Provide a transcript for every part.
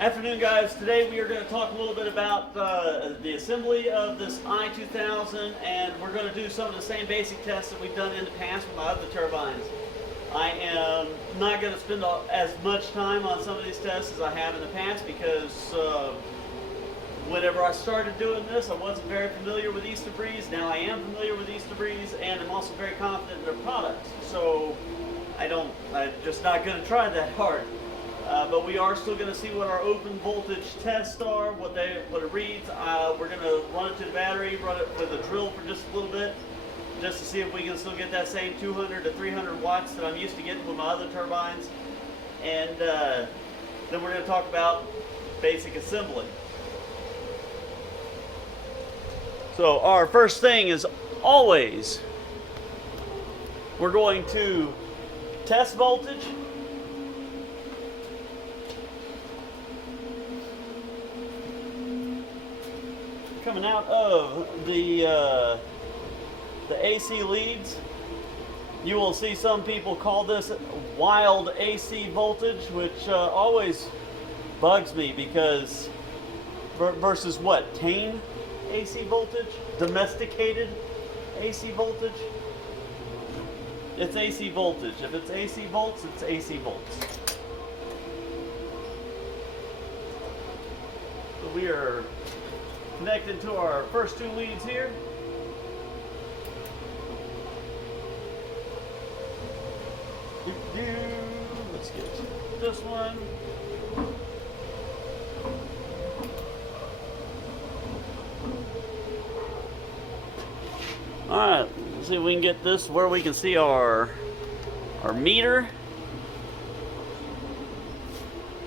Afternoon, guys. Today we are going to talk a little bit about the assembly of this i2000, and we're going to do some of the same basic tests that we've done in the past with my other turbines. I am not going to spend as much time on some of these tests as I have in the past because whenever I started doing this, I wasn't very familiar with iSta Breeze. Now I am familiar with iSta Breeze, and I'm also very confident in their products. So I'm just not going to try that hard. But we are still going to see what our open voltage tests are, what it reads. We're going to run it to the battery, run it with a drill for just a little bit, just to see if we can still get that same 200 to 300 watts that I'm used to getting with my other turbines. And then we're going to talk about basic assembly. So our first thing is always, we're going to test voltage. Coming out of the AC leads, you will see some people call this wild AC voltage, which always bugs me because versus what? Tame AC voltage? Domesticated AC voltage? It's AC voltage. If it's AC volts, it's AC volts. So we are connected to our first two leads here. Let's get this one. Alright, let's see if we can get this where we can see our meter.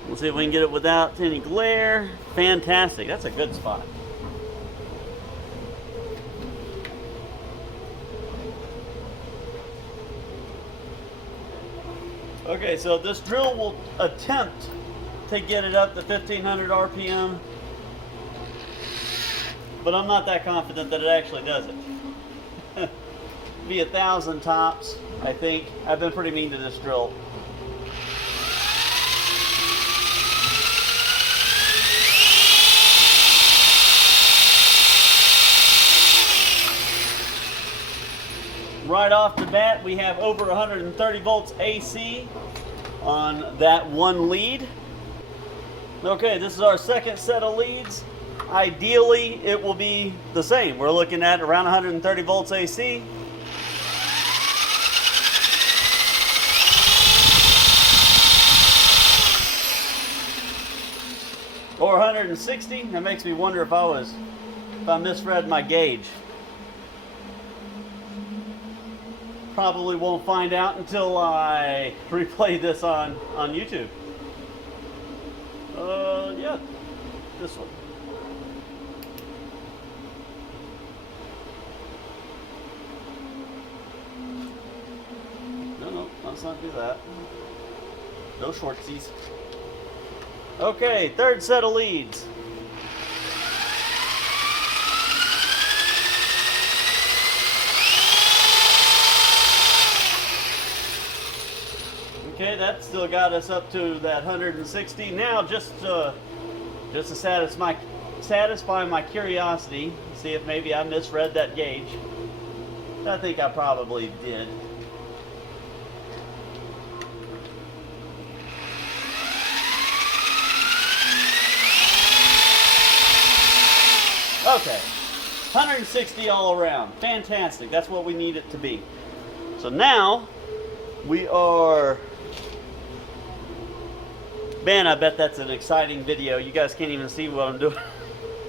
Let's see if we can get it without any glare. Fantastic, that's a good spot. Okay, so this drill will attempt to get it up to 1500 RPM, but I'm not that confident that it actually does it. Be 1,000 tops, I think. I've been pretty mean to this drill. Right off the bat, we have over 130 volts AC on that one lead. Okay, this is our second set of leads. Ideally, it will be the same. We're looking at around 130 volts AC. Or 160. That makes me wonder if I misread my gauge. Probably won't find out until I replay this on YouTube. Yeah, this one. No, let's not do that. No shortsies. Okay, third set of leads. Okay, that still got us up to that 160. Now, just to satisfy my curiosity, see if maybe I misread that gauge. I think I probably did. Okay, 160 all around. Fantastic. That's what we need it to be. So now we are. Man, I bet that's an exciting video. You guys can't even see what I'm doing.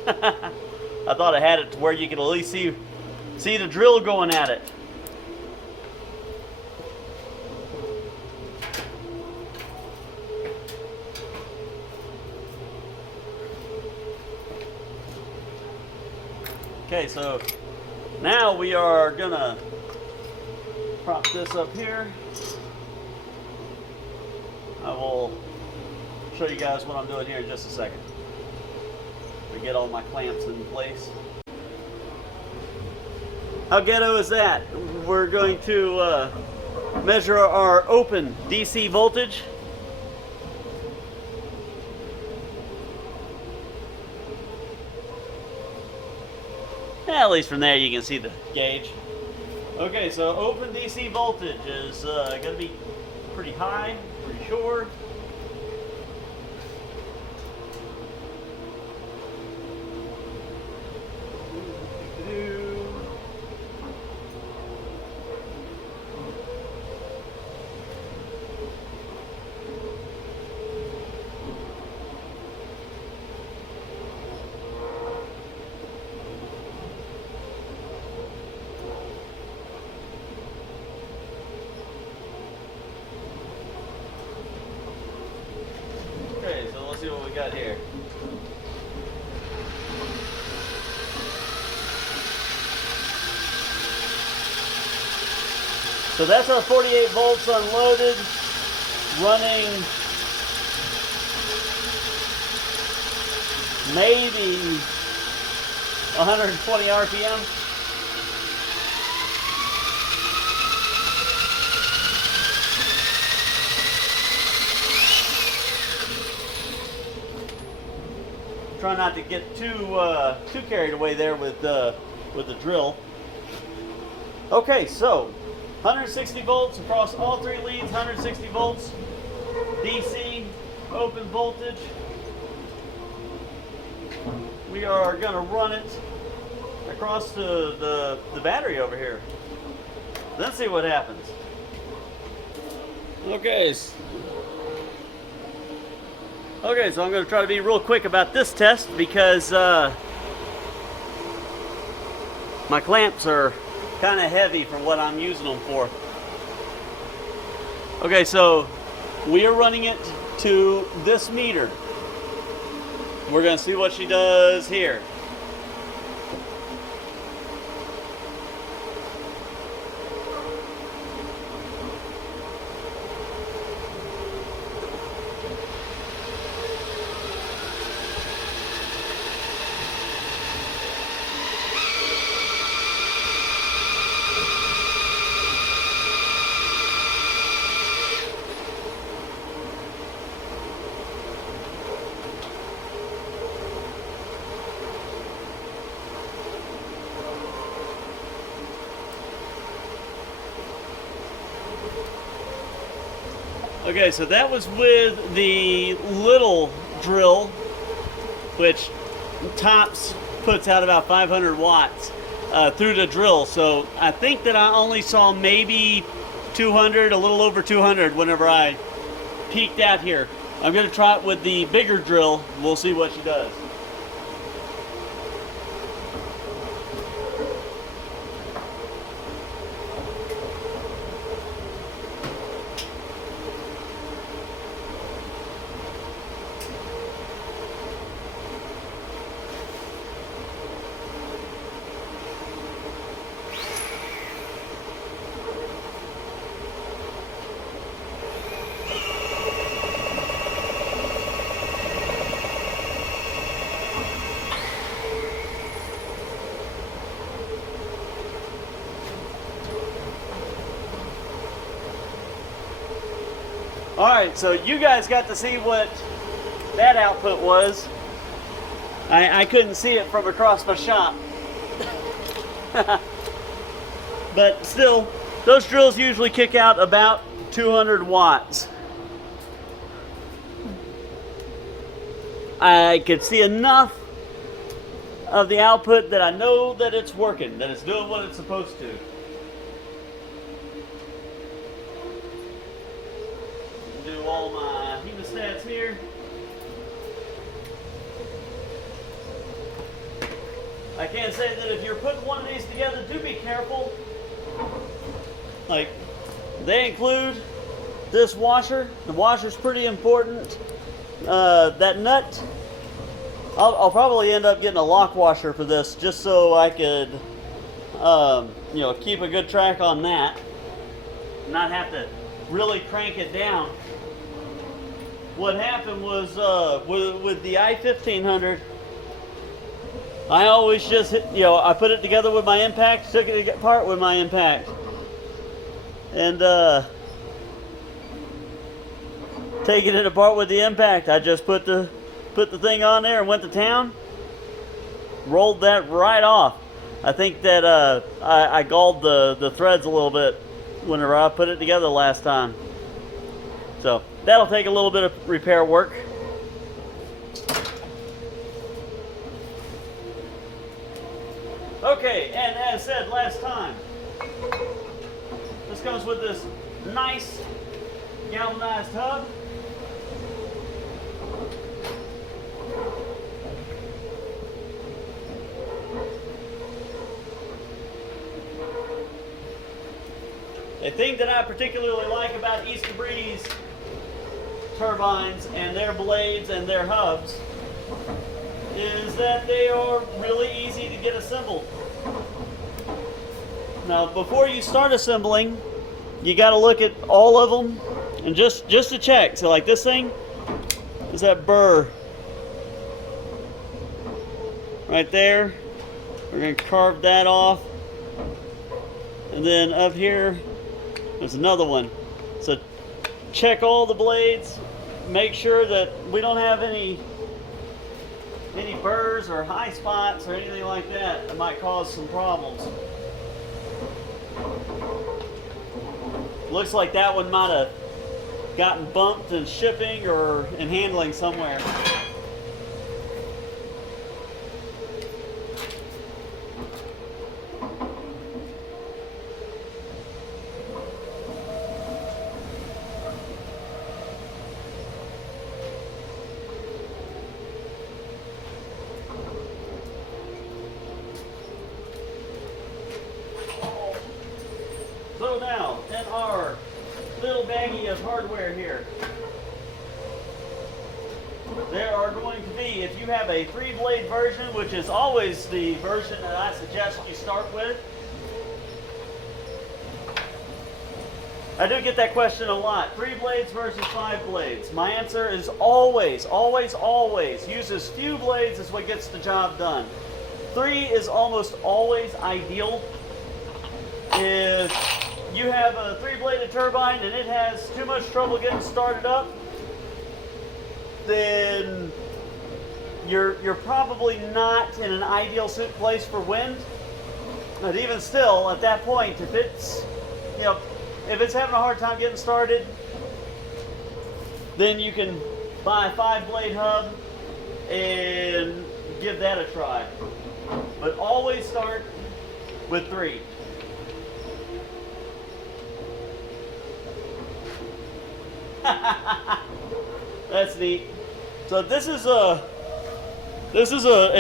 I thought I had it to where you could at least see the drill going at it. Okay, so now we are gonna prop this up here. I will show you guys what I'm doing here in just a second. We get all my clamps in place. How ghetto is that? We're going to measure our open DC voltage. At least from there you can see the gauge. Okay, so open DC voltage is going to be pretty high, pretty sure. Okay, so let's see what we got here. So that's our 48 volts unloaded, running maybe 120 RPM. Try not to get too carried away there with the drill. Okay, so 160 volts across all three leads, 160 volts, DC, open voltage. We are going to run it across the battery over here. Let's see what happens. Okay. Okay, so I'm going to try to be real quick about this test because my clamps are kind of heavy for what I'm using them for. Okay, so we are running it to this meter. We're going to see what she does here. Okay, so that was with the little drill, which tops puts out about 500 watts through the drill. So I think that I only saw maybe 200, a little over 200 whenever I peeked out here. I'm going to try it with the bigger drill. We'll see what she does. Alright, so you guys got to see what that output was. I couldn't see it from across my shop. But still, those drills usually kick out about 200 watts. I could see enough of the output that I know that it's working, that it's doing what it's supposed to. Do all my hemostats here. I can say that if you're putting one of these together, do be careful. Like, they include this washer. The washer's pretty important. That nut, I'll probably end up getting a lock washer for this, just so I could, you know, keep a good track on that, not have to really crank it down. What happened was with the i2000, I always just hit, you know, I put it together with my impact, took it apart with my impact, and taking it apart with the impact, I just put the thing on there and went to town, rolled that right off. I think that I galled the threads a little bit whenever I put it together last time. So that'll take a little bit of repair work. Okay, and as said last time, this comes with this nice galvanized hub. The thing that I particularly like about iSta turbines and their blades and their hubs is that they are really easy to get assembled. Now, before you start assembling, you got to look at all of them and just to check. So like this thing is that burr right there. We're going to carve that off. And then up here, there's another one. So check all the blades. Make sure that we don't have any burrs or high spots or anything like that that might cause some problems. Looks like that one might have gotten bumped in shipping or in handling somewhere. So now, in our little baggie of hardware here, there are going to be, if you have a 3-blade version, which is always the version that I suggest you start with. I do get that question a lot. 3 blades versus 5 blades. My answer is always, always, always use as few blades as what gets the job done. 3 is almost always ideal. If you have a 3-bladed turbine and it has too much trouble getting started up, then you're probably not in an ideal place for wind. But even still, at that point, if it's having a hard time getting started, then you can buy a 5-blade hub and give that a try. But always start with 3. That's neat. So this is an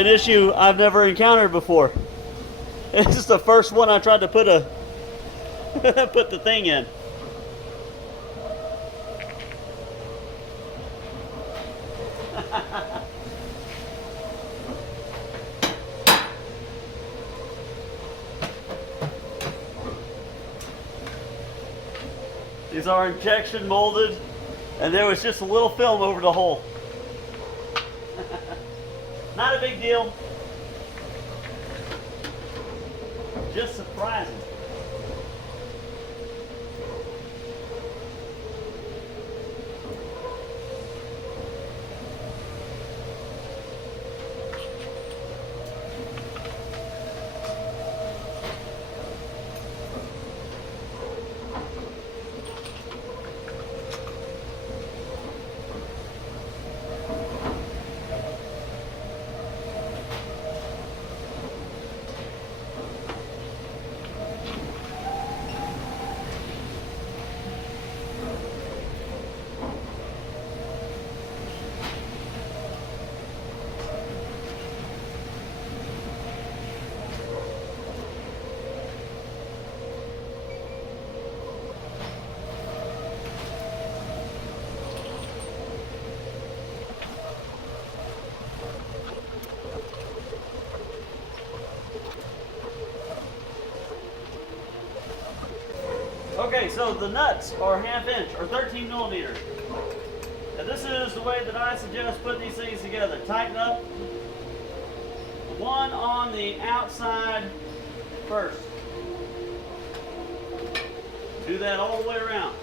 issue I've never encountered before. It's just the first one I tried to put the thing in. These are injection molded, and there was just a little film over the hole. Not a big deal. Just surprising. Okay, so the nuts are 1/2 inch or 13 millimeters. And this is the way that I suggest putting these things together. Tighten up one on the outside first. Do that all the way around.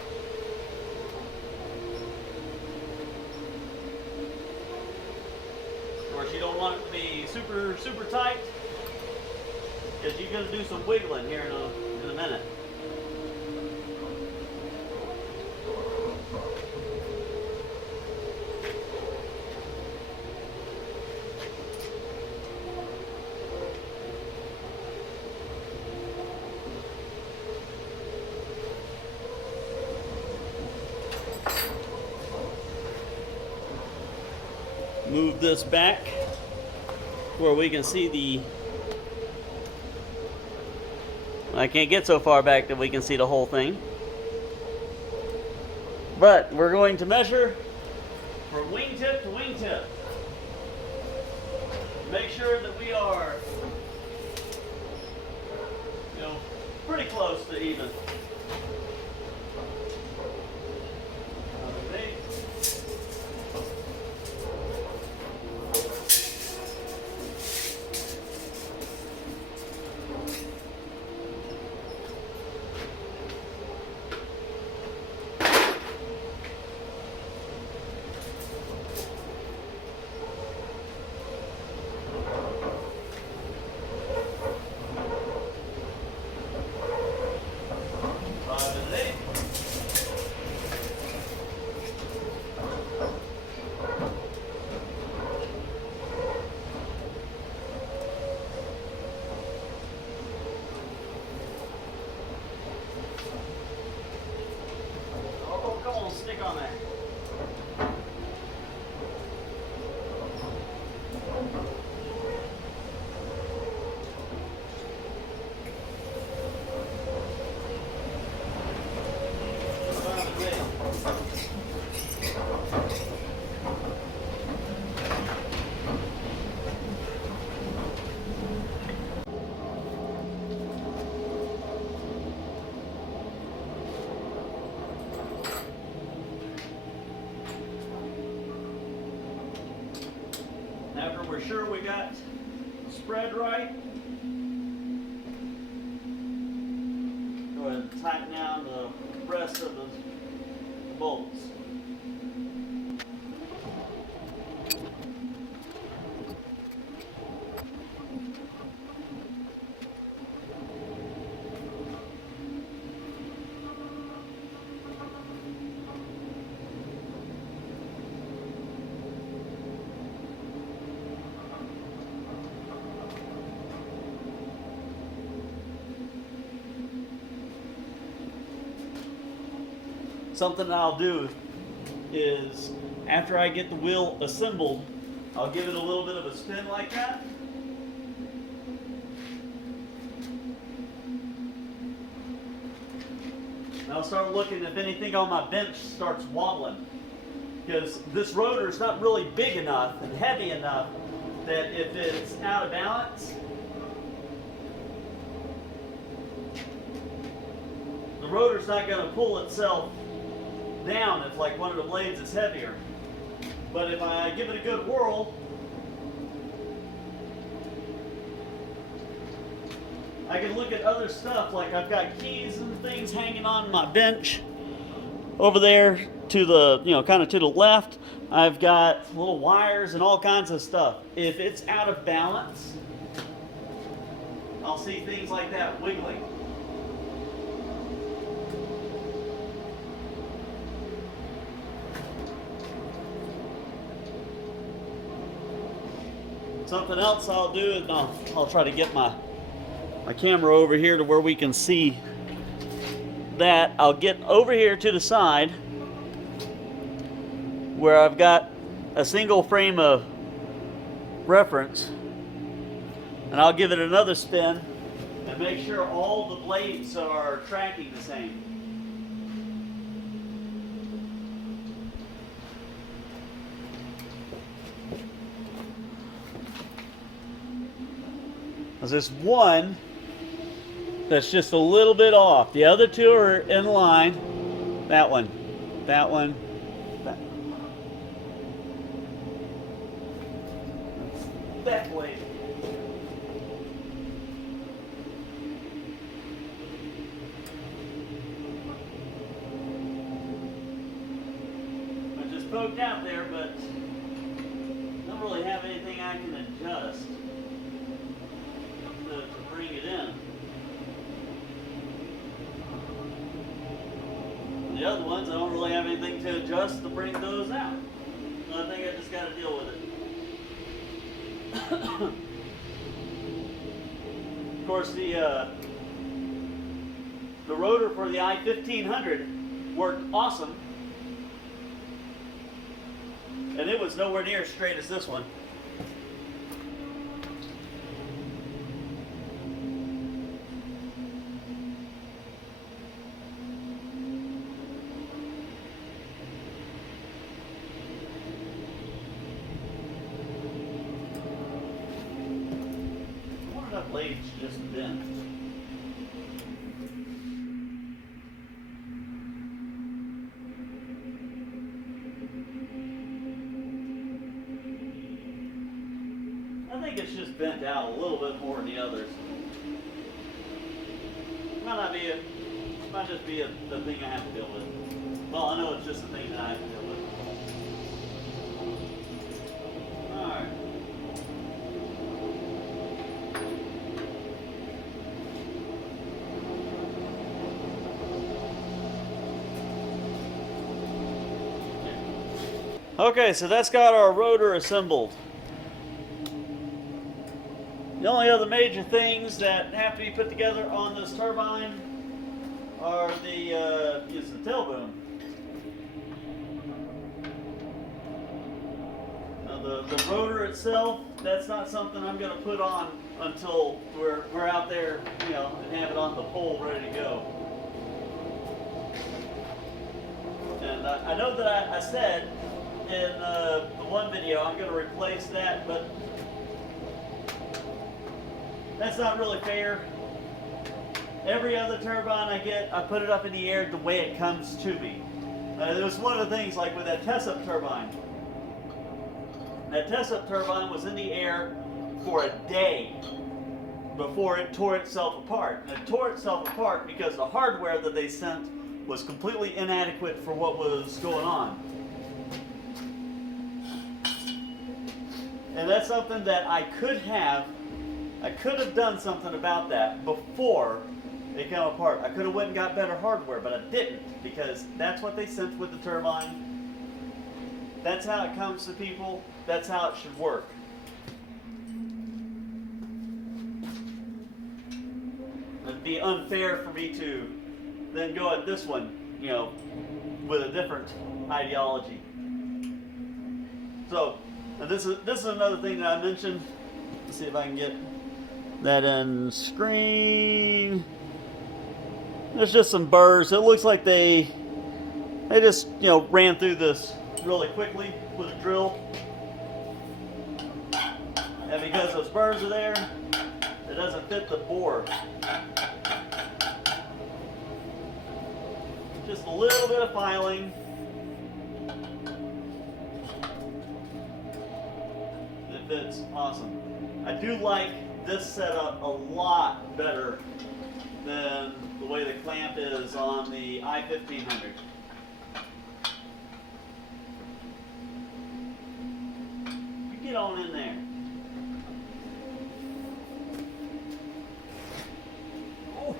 Of course, you don't want it to be super, super tight. because you're going to do some wiggling here in a minute. Move this back where we can see the, I can't get so far back that we can see the whole thing, but we're going to measure from wingtip to wingtip. Make sure that we are, pretty close to even. Stick on there. After we're sure we got spread right, go ahead and tighten down the rest of the bolts. Something I'll do is, after I get the wheel assembled, I'll give it a little bit of a spin like that. And I'll start looking if anything on my bench starts wobbling. Because this rotor is not really big enough and heavy enough that if it's out of balance, the rotor's not going to pull itself down if like one of the blades is heavier. But if I give it a good whirl, I can look at other stuff, like I've got keys and things hanging on my bench over there to the, kind of to the left. I've got little wires and all kinds of stuff. If it's out of balance, I'll see things like that wiggling. Something else I'll do is I'll try to get my camera over here to where we can see that. I'll get over here to the side where I've got a single frame of reference, and I'll give it another spin and make sure all the blades are tracking the same. There's this one that's just a little bit off. The other two are in line. That one, that one, that blade. I just poked out there, but don't really have anything I can adjust. to bring it in. The other ones, I don't really have anything to adjust to bring those out. I think I just got to deal with it. Of course, the rotor for the i2000 worked awesome, and it was nowhere near as straight as this one. That blade's just bent. I think it's just bent out a little bit more than the others. Might just be the thing I have to deal with. Well, I know it's just the thing that I have to deal with. Alright. Okay, so that's got our rotor assembled. The only other major things that have to be put together on this turbine are the tail boom. Now the rotor itself, that's not something I'm going to put on until we're out there, and have it on the pole ready to go. And I know that I said in the one video I'm going to replace that, but that's not really fair. Every other turbine I get, I put it up in the air the way it comes to me. It was one of the things, like with that test-up turbine. That test-up turbine was in the air for a day before it tore itself apart. And it tore itself apart because the hardware that they sent was completely inadequate for what was going on. And that's something that I could have done something about that before it came apart. I could have went and got better hardware, but I didn't, because that's what they sent with the turbine. That's how it comes to people. That's how it should work. It'd be unfair for me to then go at this one, with a different ideology. So, and this is another thing that I mentioned. Let's see if I can get that in screen. There's just some burrs. It looks like they just ran through this really quickly with a drill. And because those burrs are there, it doesn't fit the bore. Just a little bit of filing. It fits awesome. I do like this setup a lot better than the way the clamp is on the i2000. You get on in there. Oh.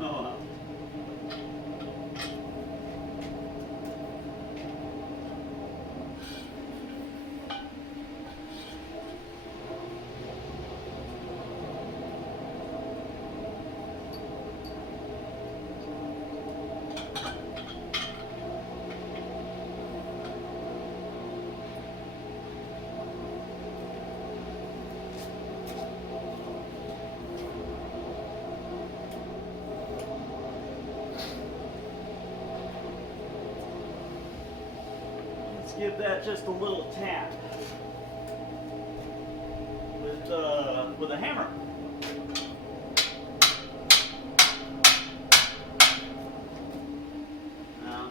Oh. Give that just a little tap with a hammer. Now,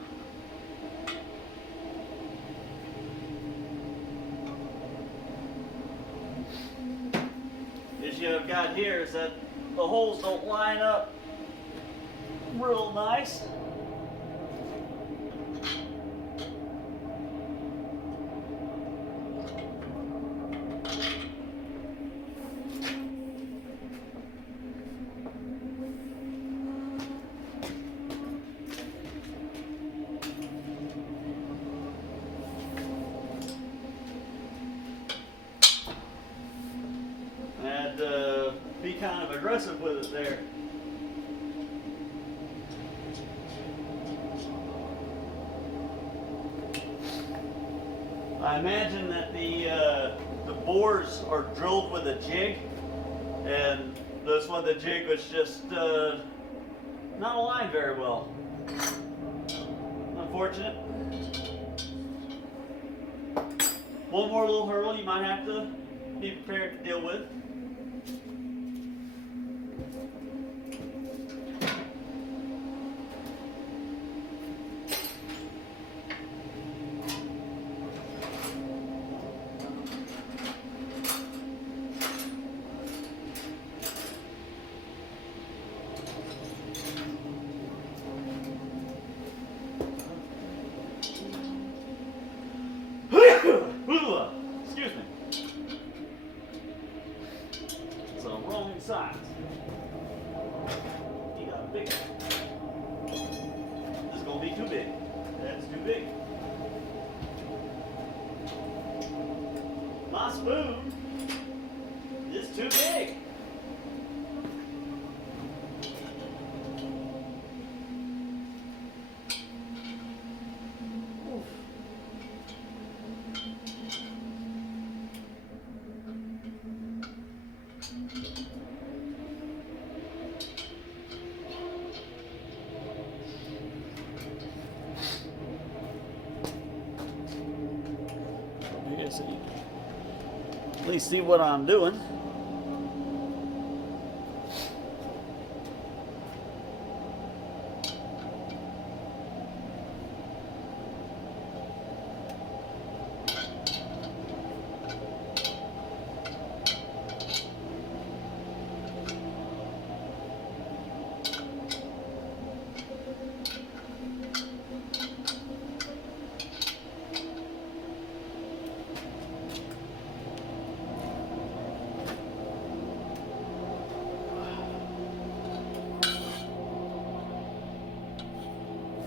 the issue I've got here is that the holes don't line up real nice. aggressive with it there. I imagine that the bores are drilled with a jig, and this one, the jig was just not aligned very well. Unfortunate. One more little hurdle you might have to be prepared to deal with. Excuse me. It's the wrong size. You got a big one. This is going to be too big. That's too big. My spoon is too big. At least see what I'm doing.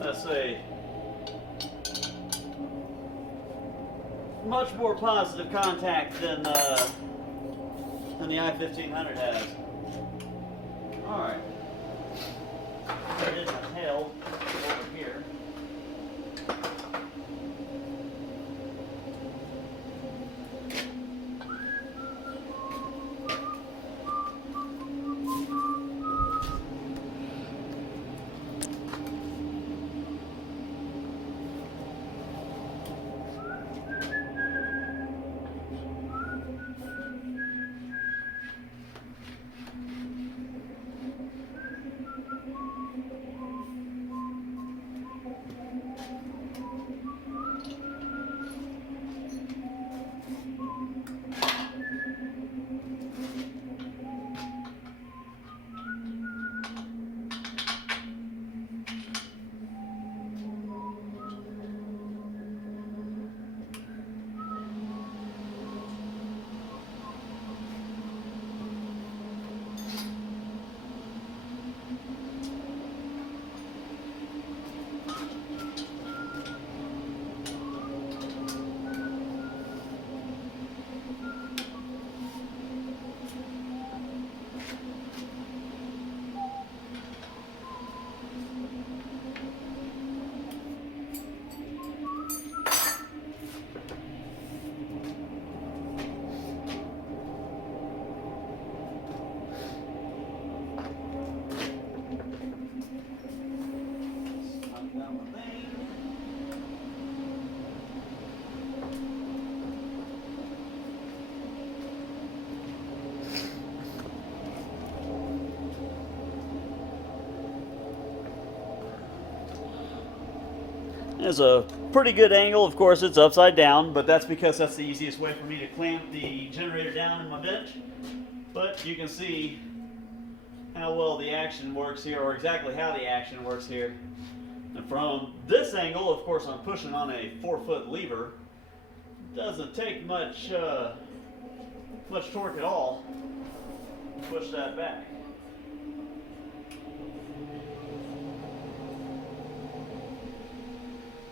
That's a much more positive contact than the i1500 has. All right, there is my tail over here. It's a pretty good angle. Of course, it's upside down, but that's because that's the easiest way for me to clamp the generator down in my bench. But you can see how well the action works here, or exactly how the action works here. And from this angle, of course, I'm pushing on a 4-foot lever. It doesn't take much torque at all to push that back.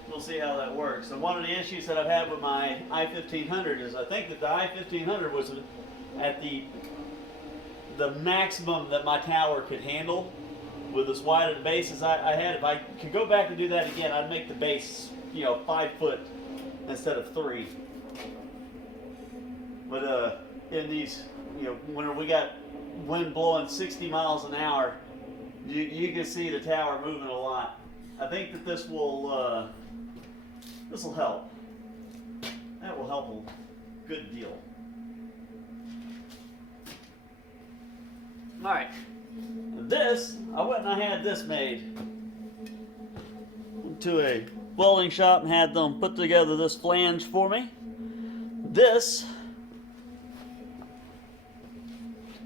We'll see how that works. And one of the issues that I've had with my i1500 is I think that the i1500 was at the the maximum that my tower could handle with as wide of the base as I had. If I could go back and do that again, I'd make the base, 5 foot instead of 3. But in these, whenever we got wind blowing 60 miles an hour, you can see the tower moving a lot. I think that this will help. That will help a good deal. All right. This, I went and I had this made. Went to a welding shop and had them put together this flange for me. This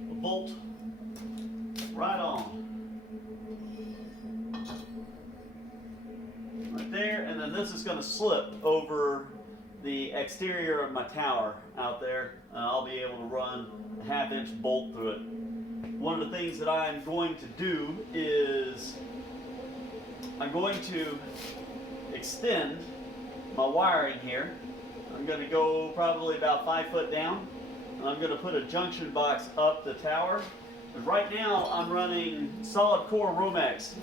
will bolt right on. Right there, and then this is going to slip over the exterior of my tower out there. I'll be able to run a 1/2 inch bolt through it. One of the things that I'm going to do is I'm going to extend my wiring here. I'm going to go probably about 5 foot down, and I'm going to put a junction box up the tower. But right now I'm running solid core Romex,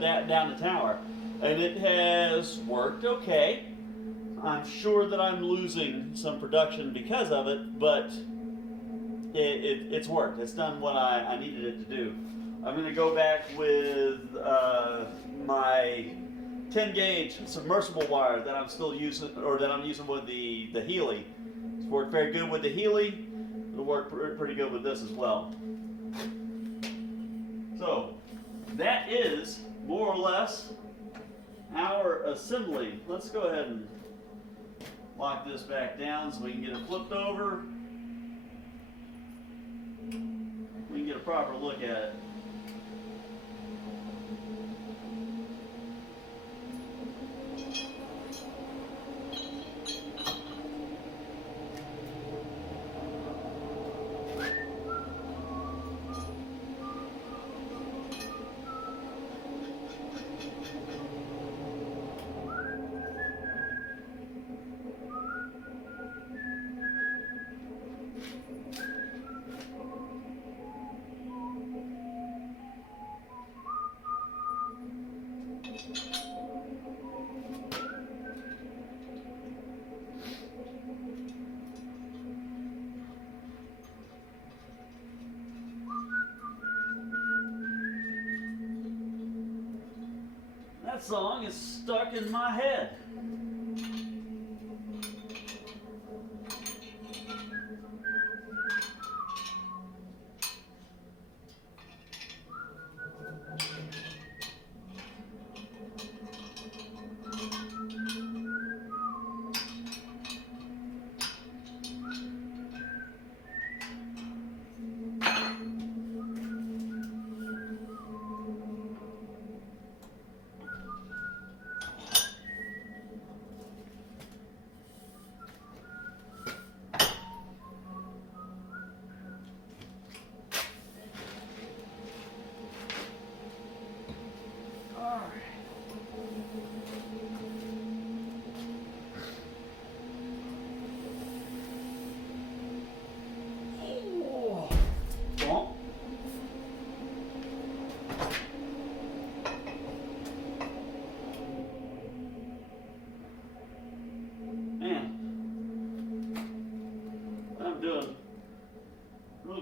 down the tower, and it has worked okay. I'm sure that I'm losing some production because of it, but it's worked. It's done what I needed it to do. I'm going to go back with my 10 gauge submersible wire that I'm still using, or that I'm using with the Healy. It's worked very good with the Healy. It'll work pretty good with this as well. So that is more or less our assembly. Let's go ahead and lock this back down so we can get it flipped over. We can get a proper look at it. That song is stuck in my head.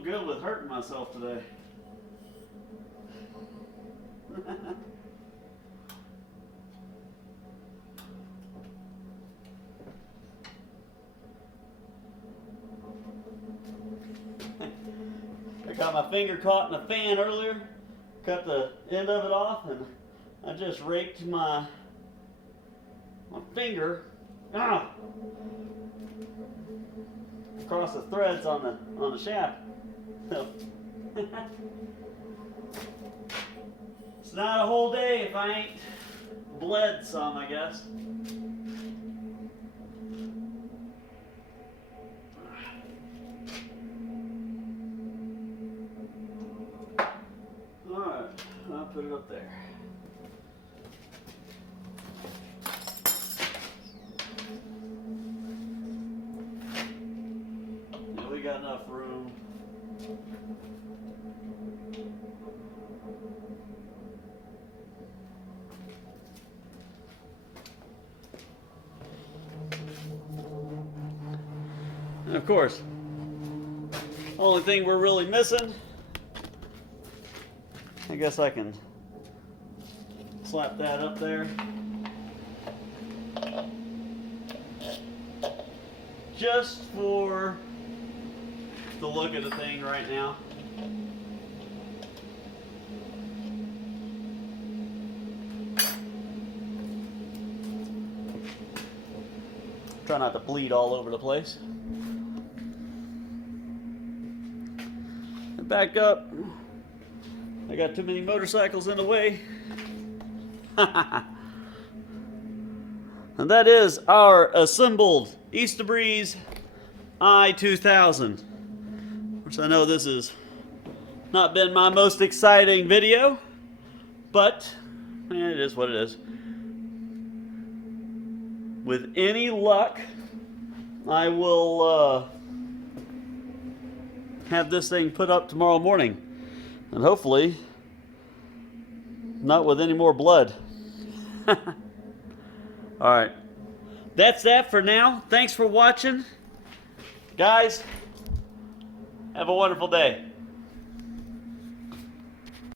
Good with hurting myself today. I got my finger caught in the fan earlier, cut the end of it off, and I just raked my finger across the threads on the shaft. It's not a whole day if I ain't bled some, I guess. Alright, I'll put it up there. Yeah, we got enough room. And of course, only thing we're really missing, I guess I can slap that up there. Just for the look of the thing right now. Try not to bleed all over the place. And back up. I got too many motorcycles in the way. And that is our assembled iSta i2000. Which I know this has not been my most exciting video, but it is what it is. With any luck, I will have this thing put up tomorrow morning. And hopefully, not with any more blood. Alright. That's that for now. Thanks for watching. Guys, have a wonderful day.